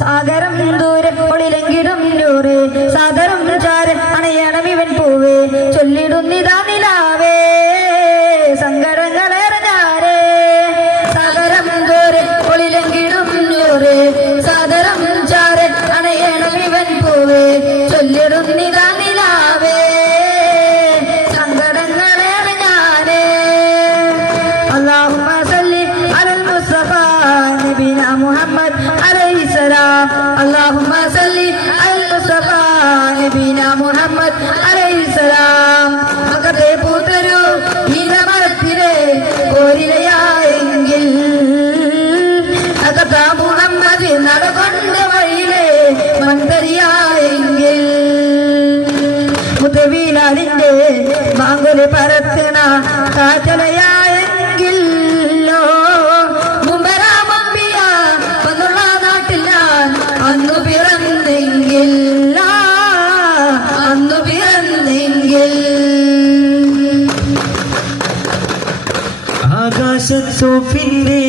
സാഗരം ദൂരെ ഒളിലെങ്കിലും നൂറ് സാദരം ചാര് അണയണം ഇവൻ പൂവേ ചൊല്ലിടുന്നിതാ നിലാവേ സങ്കടങ്ങളേറഞ്ഞാരേ സാഗരം ദൂരെ ഒളിലെങ്കിലും നൂറ് സാദരം ചാര് അണയണം ഇവൻ പൂവേ ചൊല്ലിടുന്നിതാ നിലാവേ സങ്കടങ്ങളേറഞ്ഞാരേ അല്ലാഹുമ്മ സല്ലി അലൽ മുസ്തഫ നബിന മുഹമ്മദ് اللهم صل على المصطفى نبينا محمد عليه السلام അകത്തെ പൂത്തരു ഈരമരത്തിലെ കോരിലയായെങ്കിൽ അകത്ത മുഹമ്മദ് നടകൊണ്ട വഴിയിലെ മന്ദരിയായെങ്കിൽ മുത്തബീലാലിന്റെ മാങ്കുലി പരത്തണ കാറ്റലയായെങ്കിൽ ആകാശത്തോപ്പിന്റെ